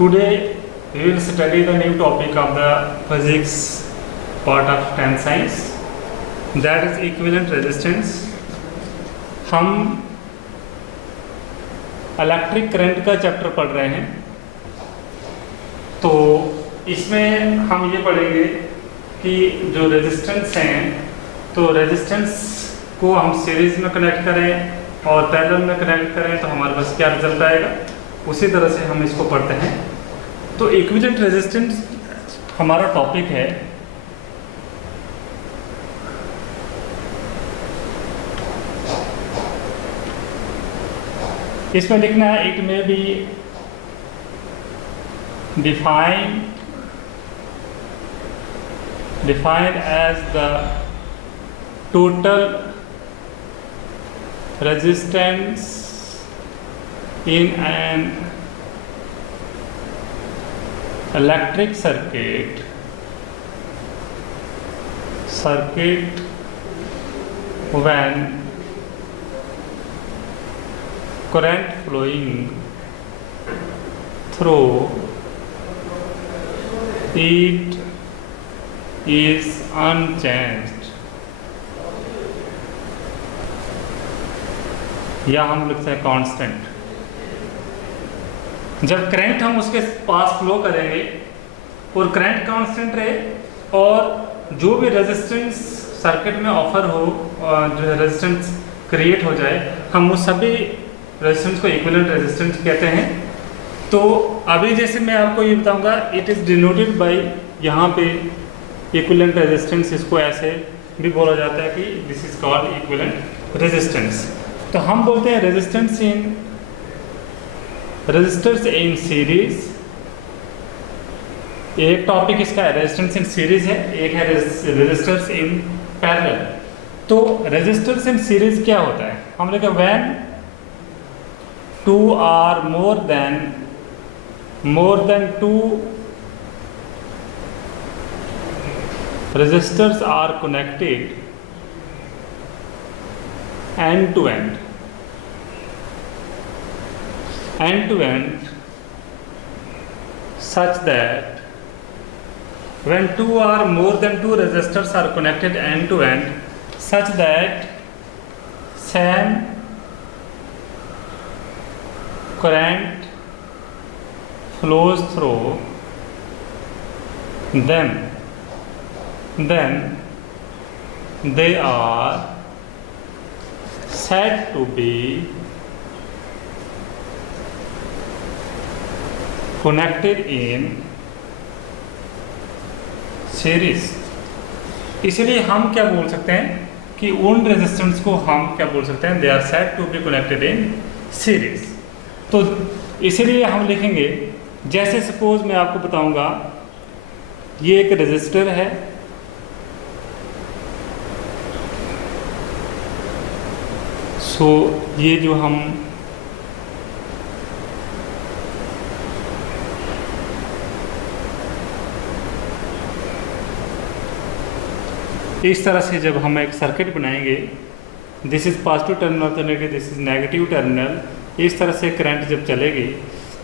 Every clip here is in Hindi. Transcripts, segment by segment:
Today we will study the new topic of the physics part of 10th science, that is equivalent resistance. हम इलेक्ट्रिक करंट का चैप्टर पढ़ रहे हैं, तो इसमें हम ये पढ़ेंगे कि जो रेजिस्टेंस हैं, तो रेजिस्टेंस को हम सीरीज में कनेक्ट करें और पैरेलल में कनेक्ट करें तो हमारे पास क्या रिजल्ट आएगा, उसी तरह से हम इसको पढ़ते हैं। तो इक्विवेलेंट रेजिस्टेंस हमारा टॉपिक है। इसमें लिखना है इट में B defined as the total resistance in an electric circuit when current flowing through it is unchanged, या हम लिखते हैं कांस्टेंट। जब करंट हम उसके पास फ्लो करेंगे और करंट कांस्टेंट रहे और जो भी रेजिस्टेंस सर्किट में ऑफर हो और जो रेजिस्टेंस क्रिएट हो जाए, हम उस सभी रेजिस्टेंस को इक्विवेलेंट रेजिस्टेंस कहते हैं। तो अभी जैसे मैं आपको ये बताऊंगा, इट इज़ डिनोटेड बाय, यहाँ पे इक्विवेलेंट रेजिस्टेंस, इसको ऐसे भी बोला जाता है कि this is called equivalent resistance. तो हम बोलते हैं रेजिस्टेंस इन सीरीज। एक टॉपिक इसका रेजिस्टेंस इन सीरीज है, एक है रेजिस्टेंस इन पैरेलल। तो रेजिस्टेंस इन सीरीज क्या होता है, हम लिखे when two or more than two resistors are connected end to end such that when two or more than two resistors are connected end to end such that same current flows through them, then they are said to be connected in series। इसलिए हम क्या बोल सकते हैं कि उन रेजिस्टेंस को हम क्या बोल सकते हैं, they are said to be connected in series। तो इसलिए हम लिखेंगे, जैसे सपोज मैं आपको बताऊंगा, ये एक रेजिस्टर है, तो ये जो हम इस तरह से जब हम एक सर्किट बनाएंगे, दिस इज पॉजिटिव टर्मिनल तो negative, this is negative terminal, इस तरह से करंट जब चलेगी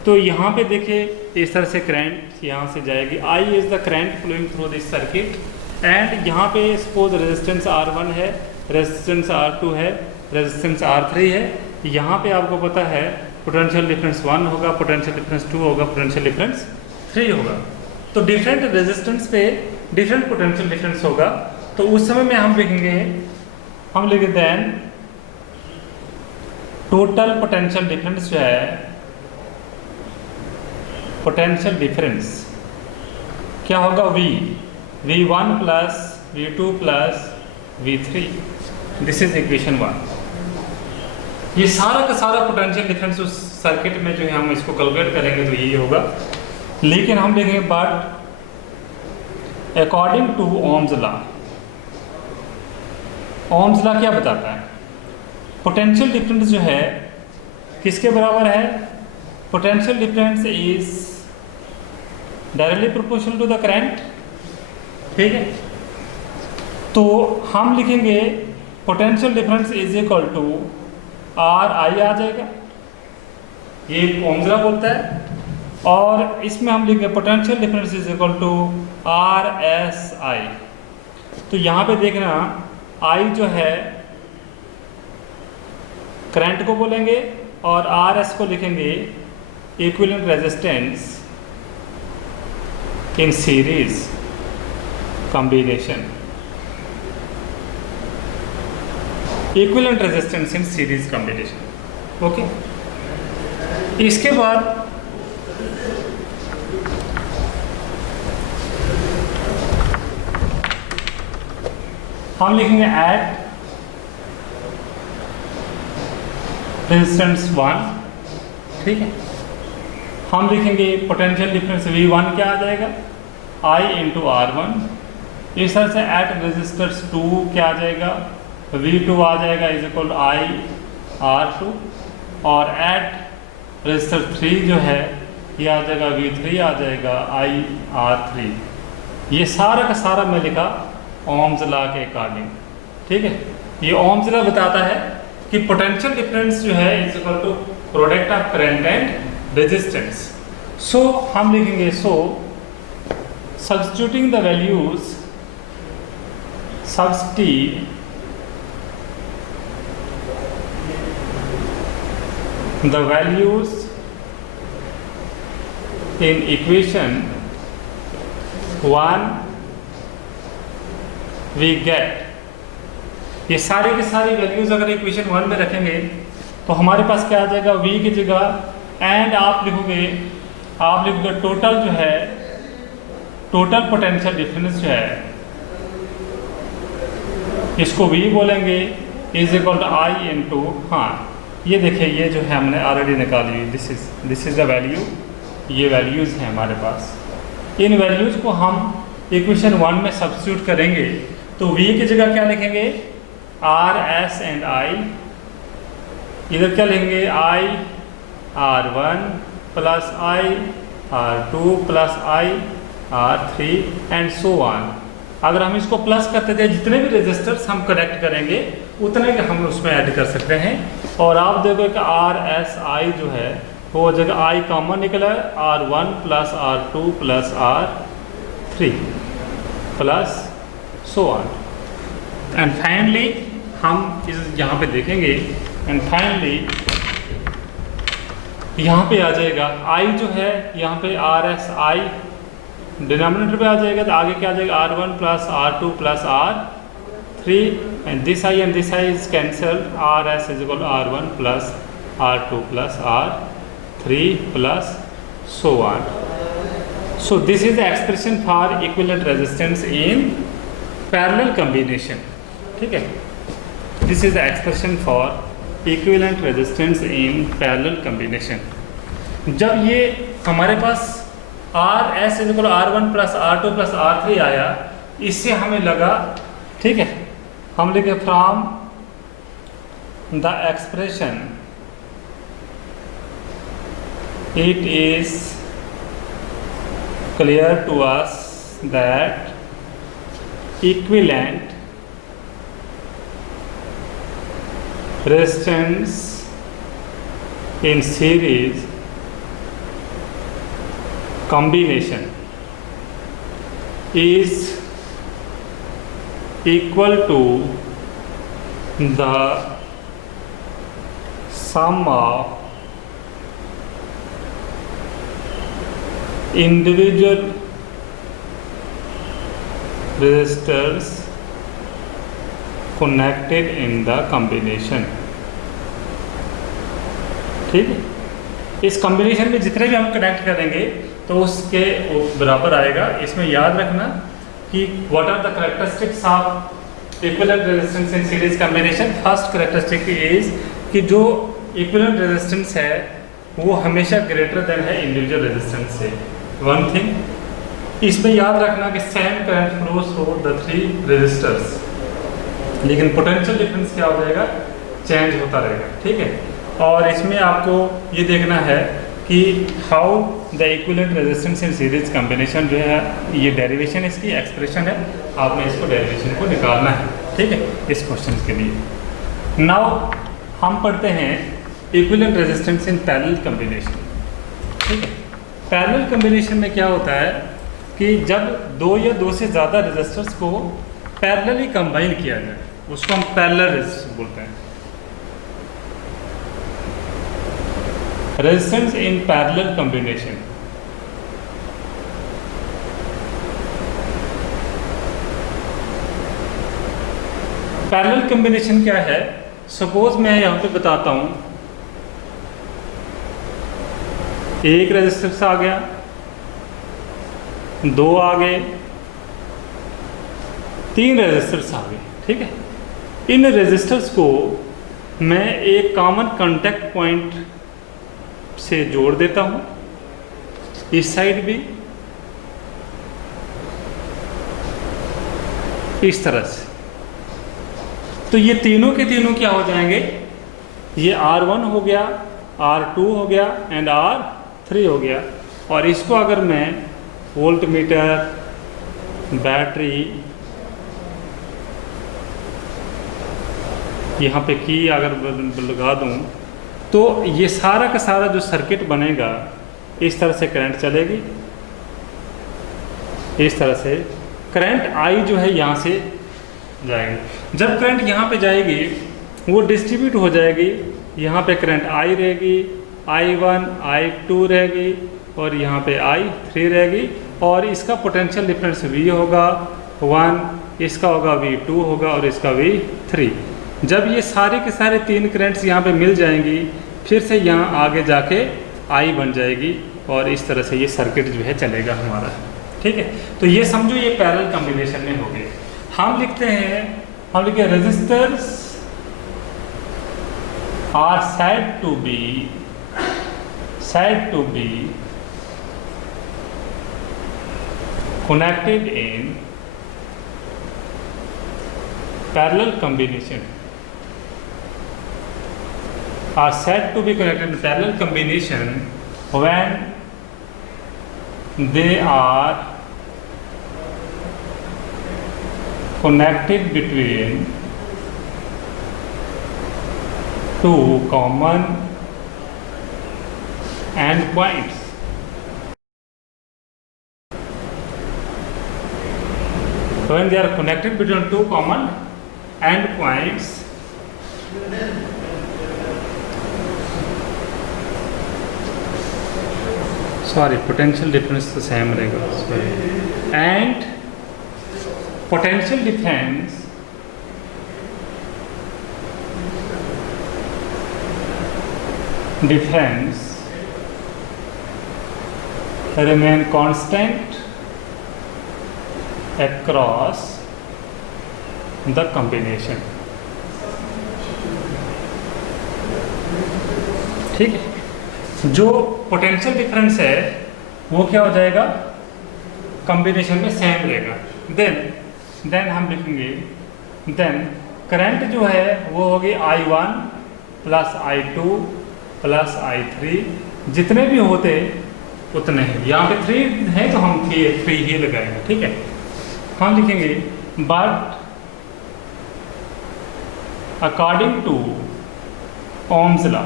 तो यहाँ पे देखिए इस तरह से करंट यहाँ से जाएगी। I is the current flowing through this circuit and यहाँ पे सपोज रेजिस्टेंस R1 है, रेजिस्टेंस R2 है, रेजिस्टेंस R3 है। यहाँ पे आपको पता है पोटेंशियल डिफरेंस 1 होगा, पोटेंशियल डिफरेंस 2 होगा, पोटेंशियल डिफरेंस 3 होगा। तो डिफरेंट रेजिस्टेंस पे डिफरेंट पोटेंशियल डिफरेंस होगा। तो उस समय में हम लिखेंगे, हम लिखेंगे देन टोटल पोटेंशियल डिफरेंस जो है, पोटेंशियल डिफरेंस क्या होगा, V1 plus V2 plus V3। This is equation 1। ये सारा का सारा पोटेंशियल डिफरेंस उस सर्किट में जो है हम इसको कैलकुलेट करेंगे तो यही होगा। लेकिन हम देखेंगे but according to Ohm's law, Ohm's law क्या बताता है, पोटेंशियल डिफरेंस जो है किसके बराबर है, potential difference is directly proportional to the current. ठीक है, तो हम लिखेंगे potential difference is equal to R I आ जाएगा, ये ओम्स लॉ बोलता है। और इसमें हम लिखेंगे potential difference is equal to R S I. तो यहाँ पे देखना आई जो है करंट को बोलेंगे और आर एस को लिखेंगे equivalent resistance in series combination, equivalent resistance in series combination. Okay, इसके बाद हम लिखेंगे एट रेजिस्टेंस 1, ठीक है। हम लिखेंगे पोटेंशियल डिफरेंस V1 क्या आ जाएगा, I इंटू R1। इस तरह से एट रेजिस्टर्स 2 क्या आ जाएगा, V2 आ जाएगा इज इक्वल I R2। और एट रेजिस्टर 3 जो है ये आ जाएगा V3 आ जाएगा I R3। ये सारा का सारा मैं लिखा ओम्स लॉ के अकॉर्डिंग, ठीक है। ये ओम्स लॉ बताता है कि पोटेंशियल डिफरेंस जो है is equal to product of current and resistance. So हम लिखेंगे so substituting the values, substitute the values in equation 1 we get, ये सारी की सारी वैल्यूज अगर इक्वेशन 1 में रखेंगे तो हमारे पास क्या आ जाएगा, v की जगह एंड आप लिखोगे टोटल जो है, टोटल पोटेंशियल डिफरेंस जो है इसको v बोलेंगे is equal to I into, हाँ ये देखिए ये जो है हमने ऑलरेडी निकाली हुई, दिस इज द वैल्यू, ये वैल्यूज़ हैं हमारे पास। इन वैल्यूज़ को हम इक्वेशन 1 में सब्स्टिट्यूट करेंगे तो v की जगह क्या लिखेंगे, आर एस एंड आई। इधर क्या लिखेंगे, आई R1 plus I R2 plus I R3 and so on. अगर हम इसको प्लस करते थे जितने भी रेजिस्टर्स हम कनेक्ट करेंगे उतने के हम उसमें ऐड कर सकते हैं। और आप देखो कि आर एस आई जो है वो जगह आई कॉमन निकला है, R1 plus R2 plus R3 plus so on. And finally हम इस यहाँ पे देखेंगे एंड फाइनली यहाँ पे आ जाएगा आई जो है यहाँ पे आर एस आई डिनोमिनेटर पे आ जाएगा, तो आगे क्या आ जाएगा, R1 plus R2 plus R3 and this I is cancel, R S is equal R1 plus R2 plus R3 plus so on. So this is the expression for equivalent resistance in parallel combination, ठीक है। This is the expression for equivalent resistance in parallel combination. जब ये हमारे पास R S is equal R1 plus R2 plus R3 आया, इससे हमें लगा, ठीक है, हम लिखे from the expression it is clear to us that equivalent resistance in series combination is equal to the sum of individual resistors connected in the combination, ठीक है। इस कॉम्बिनेशन में जितने भी हम कनेक्ट करेंगे तो उसके बराबर आएगा। इसमें याद रखना कि what are the characteristics of equivalent resistance in series combination. First characteristic is कि जो इक्विवेलेंट रेजिस्टेंस है वो हमेशा ग्रेटर देन है इंडिविजुअल रेजिस्टेंस से। वन थिंग इसमें याद रखना कि same current flows through the 3 resistors, लेकिन पोटेंशियल डिफरेंस क्या हो जाएगा, चेंज होता रहेगा, ठीक है। और इसमें आपको ये देखना है कि how the equivalent resistance in series combination जो है, ये डेरिवेशन इसकी एक्सप्रेशन है, आपने इसको डेरिवेशन को निकालना है, ठीक है, इस क्वेश्चन के लिए। नाउ हम पढ़ते हैं equivalent resistance in parallel combination, ठीक है। पैरेलल कॉम्बिनेशन में क्या होता है कि जब दो या दो से ज़्यादा रेजिस्टर्स को पैरेलली कंबाइन किया जाए उसको हम पैरेलल रेजिस्टेंस बोलते हैं। Resistance in parallel combination. Parallel combination क्या है? सपोज मैं यहां पे बताता हूं, एक रेजिस्टेंस आ गया, दो आ गए, तीन रेजिस्टर्स आ गए, ठीक है। इन रेजिस्टर्स को मैं एक कॉमन कांटेक्ट पॉइंट से जोड़ देता हूं, इस साइड भी इस तरह से। तो ये तीनों के तीनों क्या हो जाएंगे? ये R1 हो गया, R2 हो गया एंड R3 हो गया। और इसको अगर मैं वोल्ट मीटर, बैटरी, यहाँ पे की अगर लगा दूँ तो ये सारा का सारा जो सर्किट बनेगा इस तरह से करंट चलेगी, इस तरह से करंट आई जो है यहाँ से जाएगी। जब करंट यहाँ पे जाएगी वो डिस्ट्रीब्यूट हो जाएगी, यहाँ पे करंट आई रहेगी, I1 I2 रहेगी और यहाँ पे I3 रहेगी और इसका पोटेंशियल डिफरेंस V होगा 1, इसका होगा V2 होगा और इसका V3। जब ये सारे के सारे तीन करंट्स यहाँ पे मिल जाएंगी फिर से यहाँ आगे जाके I बन जाएगी और इस तरह से ये सर्किट जो है चलेगा हमारा, ठीक है। तो ये समझो ये पैरेलल कॉम्बिनेशन में हो गए। हम लिखते हैं, हम लिखे resistors are said to be connected in parallel combination, are said to be connected in parallel combination when they are connected between two common endpoints. When they are connected between two common endpoints, sorry, potential difference तो सेम रहेगा, and potential difference remain constant across the combination, ठीक है। जो पोटेंशियल डिफरेंस है वो क्या हो जाएगा? कॉम्बिनेशन में सेम रहेगा। देन हम लिखेंगे, देन करंट जो है वो होगी I1 plus I2 plus I3, जितने भी होते उतने हैं। यहाँ पे 3 है तो हम 3 ही लगाएंगे, ठीक है। हम लिखेंगे but according to Ohm's law,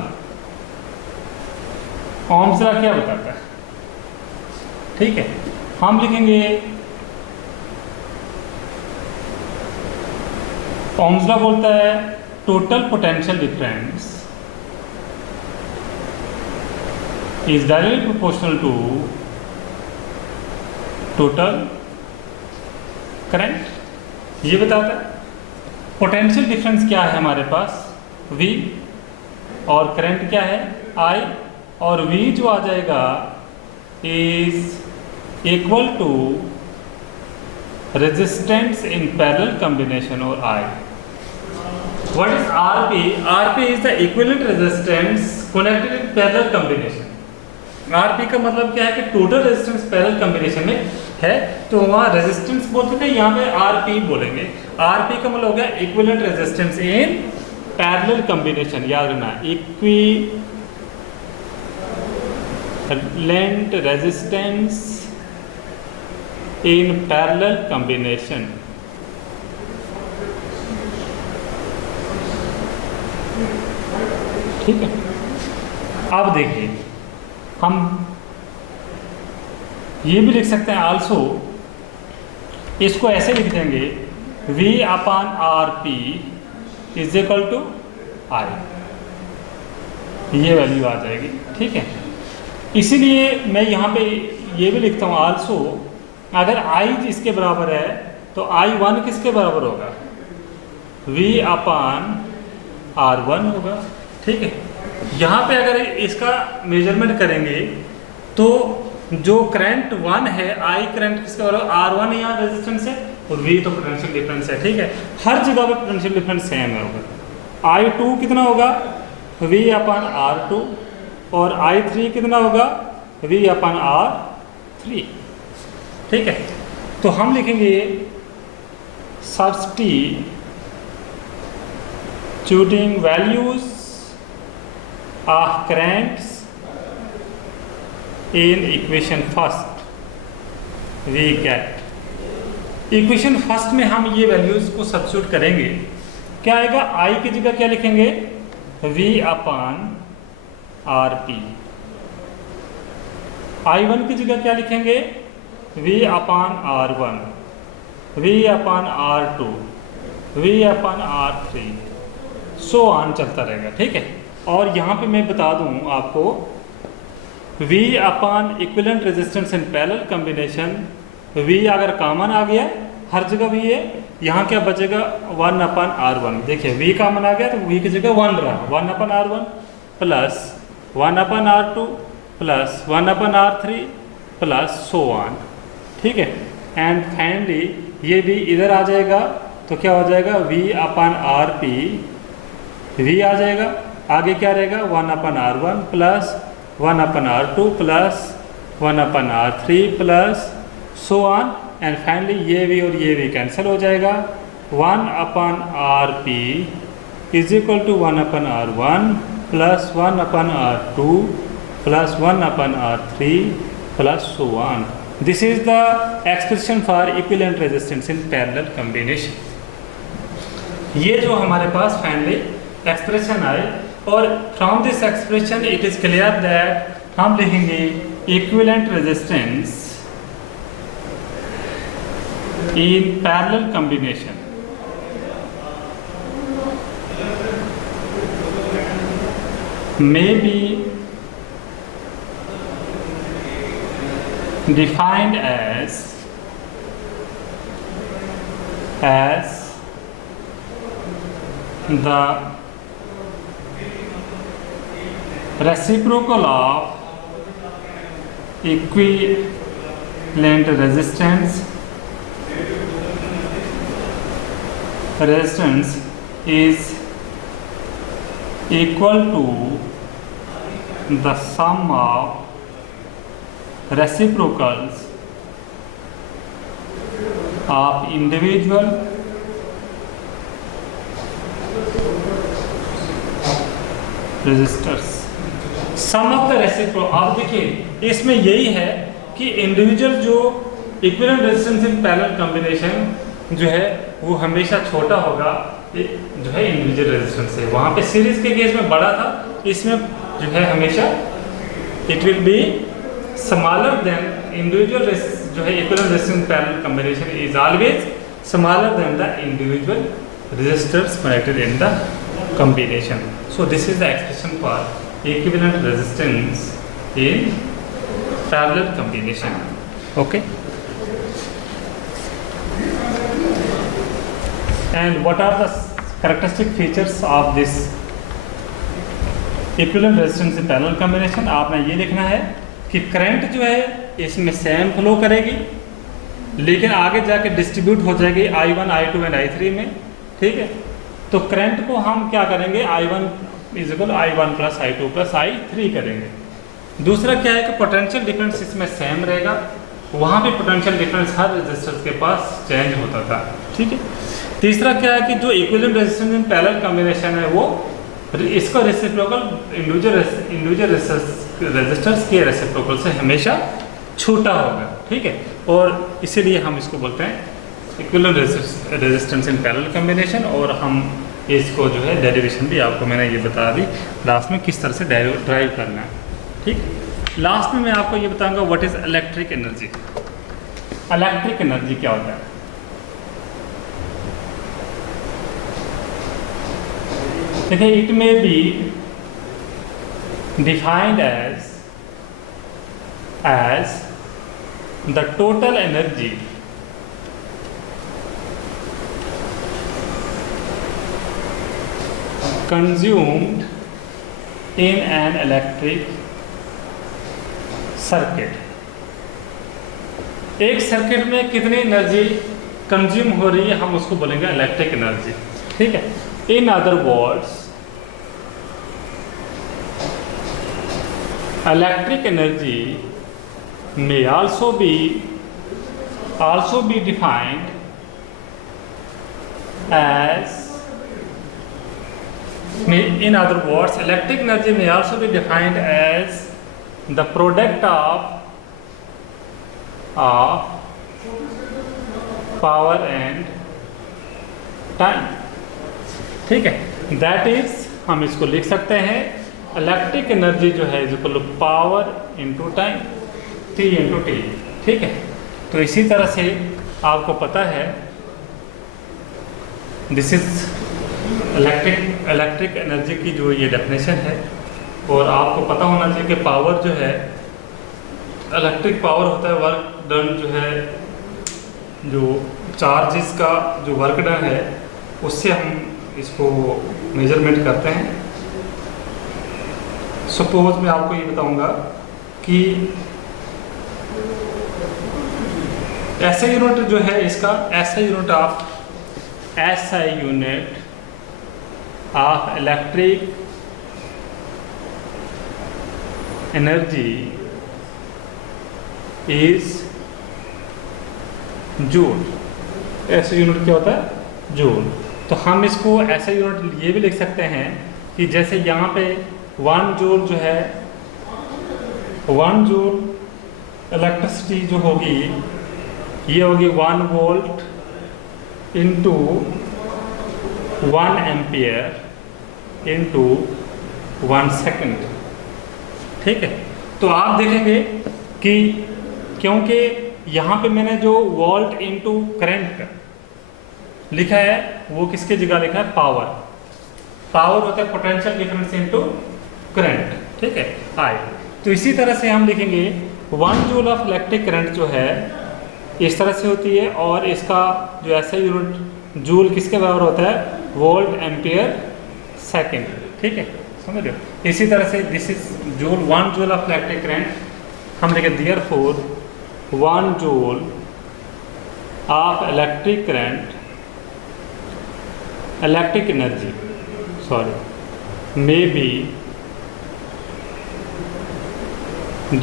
Ohm's law क्या बताता है, ठीक है। हम लिखेंगे ओम्स लॉ बोलता है total potential difference is directly proportional to total current। ये बताता है पोटेंशियल डिफरेंस क्या है हमारे पास V और करंट क्या है I, और V जो आ जाएगा is equal to resistance in parallel combination और I। What is RP? RP is the equivalent resistance connected in parallel combination. RP का मतलब क्या है कि टोटल रेजिस्टेंस पैरेलल कॉम्बिनेशन में है, तो वहाँ रेजिस्टेंस बोलते थे, यहाँ पे RP बोलेंगे। RP का मतलब हो गया equivalent resistance in parallel combination, याद रखना, equivalent resistance in parallel combination. ठीक है। अब देखिए हम ये भी लिख सकते हैं आल्सो, इसको ऐसे लिख देंगे V upon R P is equal to I, ये वैल्यू आ जाएगी। ठीक है, इसीलिए मैं यहाँ पे ये भी लिखता हूँ आल्सो, अगर आई इसके बराबर है तो I1 किसके बराबर होगा, V अपॉन R1 होगा। ठीक है, यहाँ पे अगर इसका मेजरमेंट करेंगे तो जो करंट 1 है, I करंट किसके बराबर, R1 यहाँ रेजिस्टेंस है और V तो पोटेंशियल डिफरेंस है। ठीक है, हर जगह पे पोटेंशियल डिफरेंस सेम है होगा। I2 कितना होगा, V अपॉन R2, और I3 कितना होगा, V अपॉन R3। ठीक है, तो हम लिखेंगे substituting values of currents in equation first, we get equation first में हम ये वैल्यूज को सब्स्टिट्यूट करेंगे, क्या आएगा, I की जगह क्या लिखेंगे, V upon R P, I1 की जगह क्या लिखेंगे, V upon R1, V upon R2, V upon R3, so on चलता रहेगा। ठीक है, और यहाँ पे मैं बता दूँ आपको, V upon equivalent resistance in parallel combination, V अगर कॉमन आ गया हर जगह V है, यहाँ क्या बचेगा, 1 अपॉन R1। देखिए V कॉमन आ गया तो V की जगह 1 रहा, 1 upon R1 plus 1 upon R2 plus 1 upon R3 plus so on. ठीक है, एंड फाइनली ये भी इधर आ जाएगा तो क्या हो जाएगा, V upon R P, V आ जाएगा, आगे क्या रहेगा, 1 upon R1 plus 1 upon R2 plus 1 upon R3 plus so on, and finally ये भी और ये भी कैंसिल हो जाएगा। 1 upon R P is equal to 1 upon R1 plus 1 upon R2 plus 1 upon R3 plus so on. This is the expression for equivalent resistance in parallel combination. ये जो हमारे पास फाइनली एक्सप्रेशन आए, और from this expression it is clear that हम लिखेंगे equivalent resistance in parallel combination may be defined as the reciprocal of equivalent resistance is equal to the sum of reciprocals of individual resistors। Sum of the recipro, आप देखिए इसमें यही है कि इंडिविजुअल जो equivalent resistance in parallel combination जो है वो हमेशा छोटा होगा जो है इंडिविजुअल रेजिस्टेंस से। वहाँ पे सीरीज के केस में बड़ा था, इसमें जो है हमेशा it will be smaller than individual जो है equivalent resistance parallel combination is always smaller than the individual resistors connected in the combination। So this is the expression for equivalent resistance in parallel combination। Okay, and what are the characteristic features of this equivalent resistance in parallel combination? आपने ये लिखना है कि करंट जो है इसमें सेम फ्लो करेगी, लेकिन आगे जाके डिस्ट्रीब्यूट हो जाएगी I1, I2 एंड I3 में। ठीक है, तो करंट को हम क्या करेंगे, I1 is equal I1 plus I2 plus I3 करेंगे। दूसरा क्या है कि पोटेंशियल डिफरेंस इसमें सेम रहेगा, वहाँ भी पोटेंशियल डिफरेंस हर रेजिस्टर के पास चेंज होता था। ठीक है, तीसरा क्या है कि जो equivalent resistance in parallel combination है वो इसका रेसिप्रोकल इंडिविजुअल रेजिस्टर्स के रेसिप्रोकल से हमेशा छोटा होगा। ठीक है, और इसीलिए हम इसको बोलते हैं equivalent resistance in parallel combination. और हम इसको जो है डेरिवेशन भी आपको मैंने ये बता दी लास्ट में किस तरह से ड्राइव करना है। ठीक। लास्ट में मैं आपको ये बताऊंगा what is electric energy. Electric energy क्या होता है? देखिए, it may be defined as the total energy consumed in an electric circuit। एक सर्किट में कितनी एनर्जी कंज्यूम हो रही है, हम उसको बोलेंगे इलेक्ट्रिक एनर्जी। ठीक है। In other words, electric energy may also be defined as, in other words, electric energy may also be defined as the product of power and time। ठीक है, that is, हम इसको लिख सकते हैं इलेक्ट्रिक एनर्जी जो है is equal to power into time, T into T. ठीक है। तो इसी तरह से आपको पता है दिस इज इलेक्ट्रिक एनर्जी की जो ये डेफिनेशन है। और आपको पता होना चाहिए कि पावर जो है, इलेक्ट्रिक पावर होता है वर्क डन, जो है जो चार्जेस का जो वर्क डन है उससे हम इसको मेजरमेंट करते हैं। सपोज मैं आपको ये बताऊंगा कि ऐसा यूनिट जो है इसका, ऐसा unit of electric energy is joule. ऐसा यूनिट क्या होता है? जूल। तो हम इसको ऐसा यूनिट ये भी लिख सकते हैं कि जैसे यहाँ पे 1 जूल जो है, 1 जूल इलेक्ट्रिसिटी जो होगी ये होगी 1 volt into 1 ampere into 1 second. ठीक है। तो आप देखेंगे कि क्योंकि यहाँ पे मैंने जो वोल्ट इंटू करंट लिखा है वो किसके जगह लिखा है? पावर। पावर होता है पोटेंशियल डिफरेंस इंटू करंट। ठीक है, आई। तो इसी तरह से हम लिखेंगे 1 जूल ऑफ इलेक्ट्रिक करंट जो है इस तरह से होती है, और इसका जो ऐसा यूनिट जूल किसके बराबर होता है? Volt ampere second. ठीक है, समझ रहे हो? इसी तरह से this is joule, 1 joule of electric current हम लिखें therefore 1 joule of electric current, electric energy may be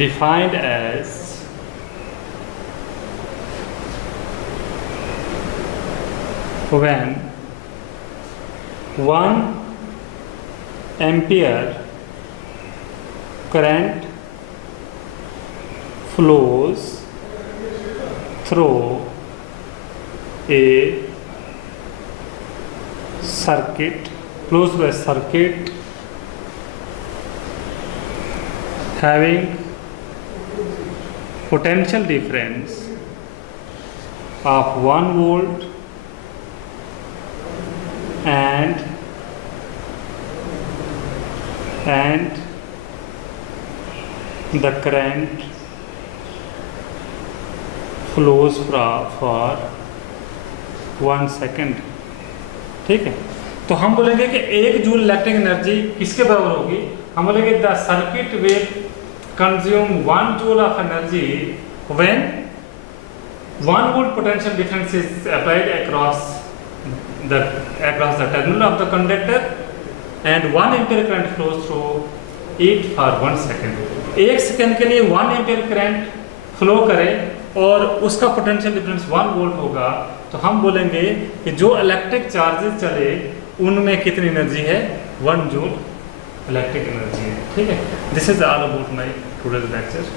defined as when 1 ampere current flows through a circuit having potential difference of 1 volt and the current flows for 1 second। ठीक है। तो हम बोलेंगे कि 1 जूल इलेक्ट्रिक एनर्जी किसके बराबर होगी? हम बोलेंगे the circuit will consume 1 joule of energy when 1 volt potential difference is applied across the terminal of the conductor and 1 ampere current flows through it for 1 second। 1 second के लिए 1 एम्पियर करंट फ्लो करे और उसका पोटेंशियल डिफरेंस 1 वोल्ट होगा। तो हम बोलेंगे कि जो इलेक्ट्रिक चार्जेस चले उनमें कितनी एनर्जी है? 1 जूल इलेक्ट्रिक एनर्जी है। ठीक है। This is all about my today's lecture.